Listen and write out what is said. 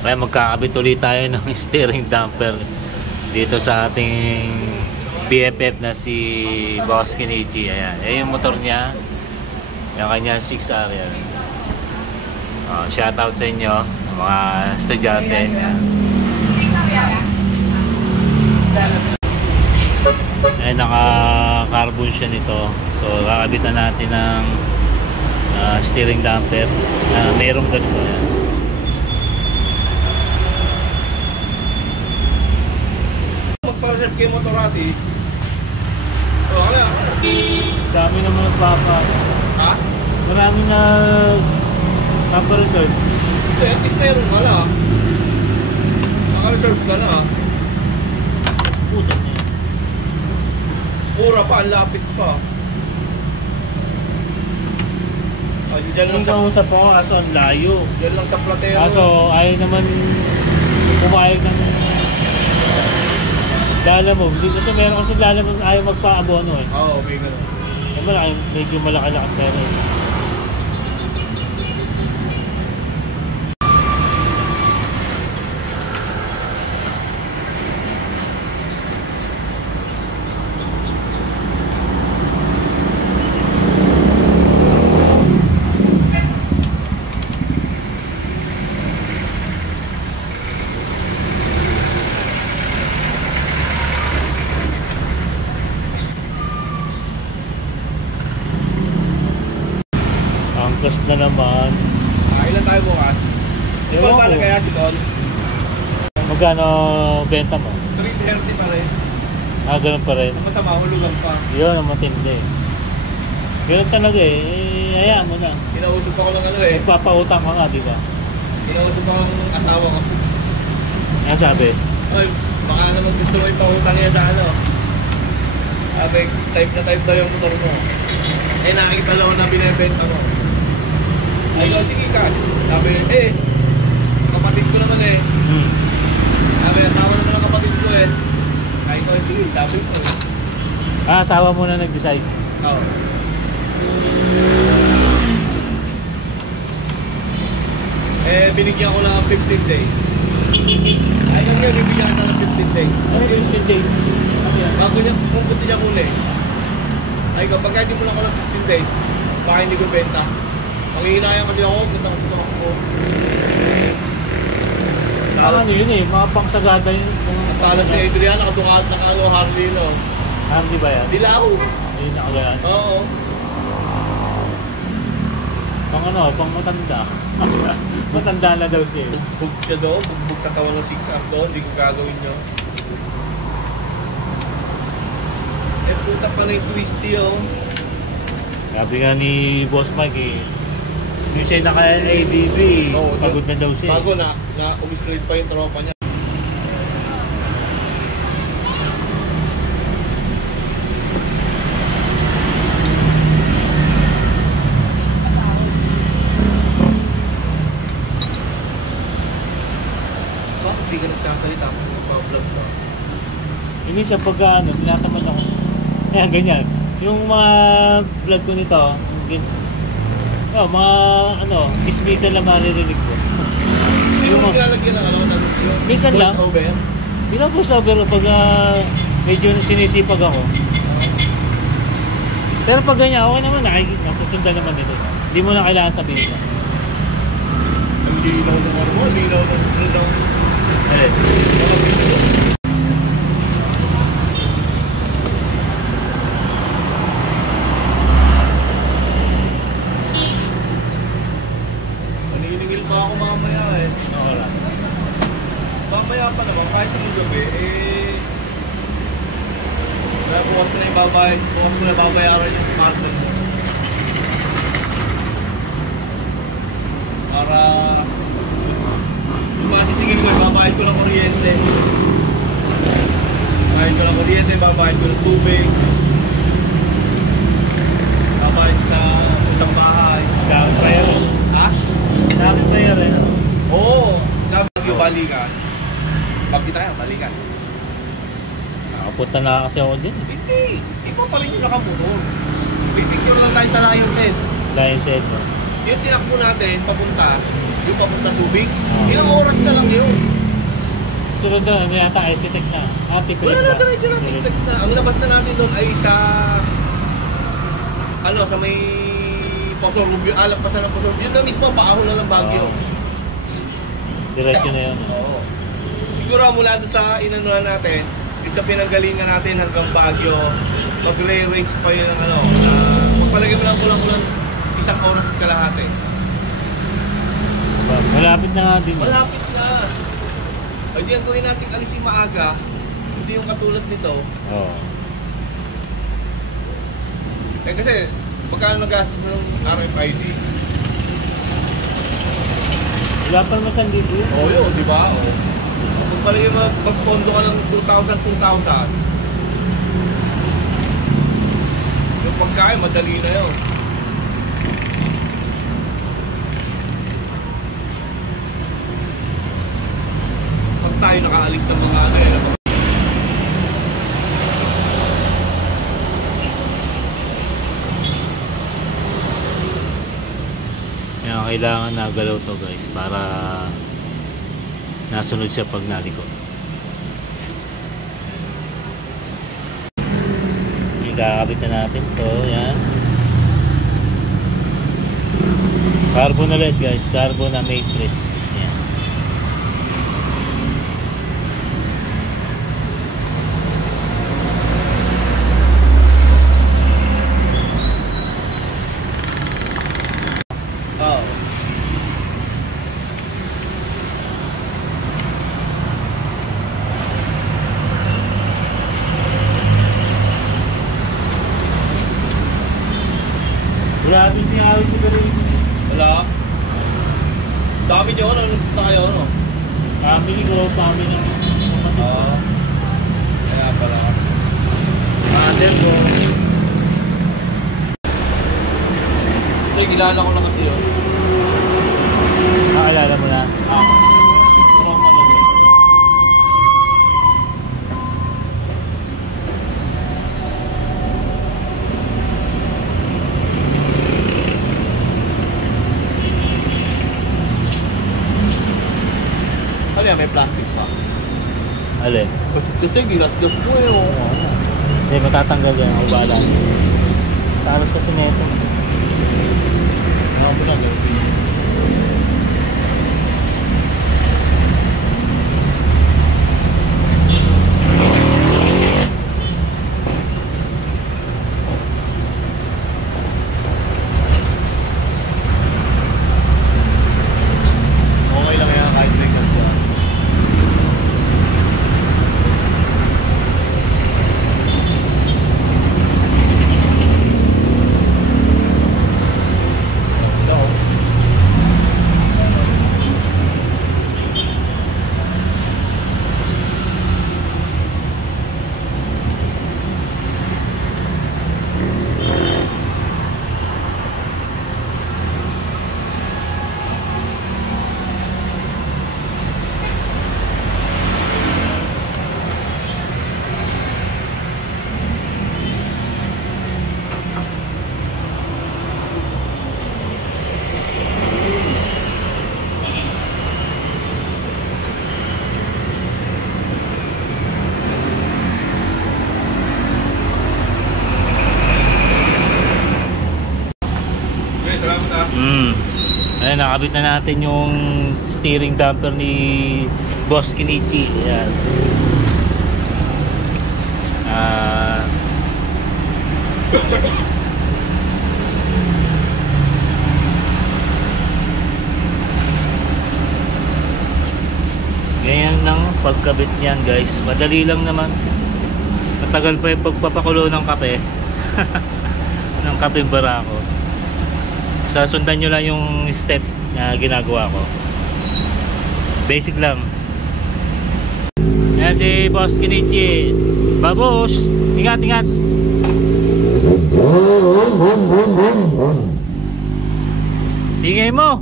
Kaya magkakabit ulit tayo ng steering damper dito sa ating BFF na si Boss Kenichi. Ayan, ayan yung motor niya, yung kanya 6R yan. Shout out sa inyo mga estudyante. Ayan, naka-carbon siya nito. So kakabitan natin ng steering damper na merong ganito yan. Magpa-reserve kayo motorati. Wala. Dami naman nagpapa. Ha? Marami na napa-reserve. Hindi, at least meron ka na. Naka-reserve ka na. Puta niya. Mura pa, ang lapit pa. Ay, dyan lang sa... Kung sa po, kaso ang layo. Dyan lang sa Platero. Kaso ayaw naman pumayag ng lalamove. Kasi meron kasi lalamove ayaw magpa-abono eh. Oo, may gano'n. Medyo malaki-laki pero eh. Angkas na naman. Ilan tayo bukas? Ewan ko. Kaya si Don? Magkano benta mo? 330 pa rin. Ganun pa rin. Masama, hulugan pa. Yun ang matindi. Ganun talaga eh. Hayaan mo na. Kinausap ako ng ano eh. Magpapautang ka nga, di ba? Kinausap ako ng asawa ko. Ano sabi? Ay, baka naman gusto mo ipautang niya sa ano. Sabi, type na type daw yung motor mo. Eh, nakikita lang na binibenta mo. Ay, sige ka. Sabi, kapatid ko naman eh. Sabi, asawa naman ang kapatid ko eh. Ay, sige, sabi ko eh. Asawa mo na nag-decide? Oo. Binigyan ko lang ng 15 days. Ay, ngayon, binigyan ko ng 15 days. Ano yung 15 days? Bago niya, kung gusto niya huli. Ay, kapag hindi mo lang ko ng 15 days, baka hindi ko benta. Pangihinayan kasi ako, ganda gusto ako. Ano yun eh, mga pangsagada yun. Talas ni Adrian, nakadukat na ano, Harley, no? Harley ba yan? Dilaw. Ayun, nakagayan. Oo. Pang ano, pang matanda. Matanda na daw siya. Bugbog siya doon, bugbog katawan ng 6R doon, hindi ko gagawin nyo. Puta pa na yung twisty oh. Sabi nga ni Boss Mike eh, hindi siya naka-ABB, pagod na daw siya. Bago na umislide pa yung tropa niya. Bakit di ka nagsasalita kung nagpa-vlog pa? Hindi sa pagka ano, tinatamad ako. Ayan, ganyan. Yung mga vlog ko nito, mga ano, chismisan lang maririnig ko. Hindi mo nilalagyan ng ano, minsan lang. Voice-over? Hindi lang voice-over pag medyo sinisipag ako. Pero pag ganyan, okay naman, nasusundan naman nito. Hindi mo na kailangan sabihin ko. Ang linaw ng ano mo, linaw ng maniningil pa ako mamaya eh. Oras. Mamaya pa naman, kahit yung gabi, bukas ko na babayaran yung smartphone mo. Para yung masisingil ko, babayad ko ng kuryente. Babayad ko ng tubig. Babayad sa isang bahay. Dami prayer. Ha? Dami prayer eh. Oo. Sabi yung balikan. Bakit tayo, balikan? Nakapunta na kasi ako din. Hindi. Ikaw pa rin yung nakamotor. Pipicture lang tayo sa Lion's Head. Lion's Head. Yung tinakbo natin, papunta, Yung papunta Subic. Ah. Ilang oras na lang yun. Sunod na, may ata ICTEC na. Tiplex Wala na ba? diretso na, Tiplex na. Ang labas na natin doon ay sa sa may Poso Rubio, pasan ng Poso Rubio. Yun na mismo, paahon na lang Baguio. Oo. Diretso na yun. Oo. Siguro mula doon sa inanuhan natin, yung sa pinanggalingan natin hanggang Baguio, magre-range pa yun ng magpalagay mo lang kulang-kulang 1 oras at kalahati. Malapit na nga din. Malapit na. Ay di ang gawin natin alisin maaga, hindi yung katulad nito. Oo. Kasi, magkano nagastos ng RFID? Wala pa naman 1,000. Oo yun, di ba? Kung pala yung magpondo ka ng 2,000. Yung pagkain, madali na yun. Pag tayo nakaalis ng mga kailangan nagalaw to guys para nasunod siya pag naliko. Ikakabit na natin to, yan. Carbon ulit guys, carbon na matrix. Yan. Oh. Grabe siya awit sa galing. Wala. Dami nyo, ano tayo, ano? Family ko, family ng kapatid ko. Kaya pala. Mother ko. Ito, kilala ko na kasi yun. Nakaalala mo na? Trauma na doon. Ano yan, may plastic pa? Alin? Kasi gilas-gas mo eh. Hindi, matatanggal yan. Ako bahala. Taros kasi neto. Ako na gawin. Okay lang yan kahit may kapwa. Ayan, nakabit na natin yung steering damper ni Boss Kenichi. Ayan. Ganyan lang pagkabit niyan guys. Madali lang naman. Matagal pa yung pagpapakulo ng kape. Ng kape barako. Sasundan nyo lang yung step na ginagawa ko. Basic lang. Ayan si Boss Kenichi. Babos! Ingat, ingat! Ingay mo!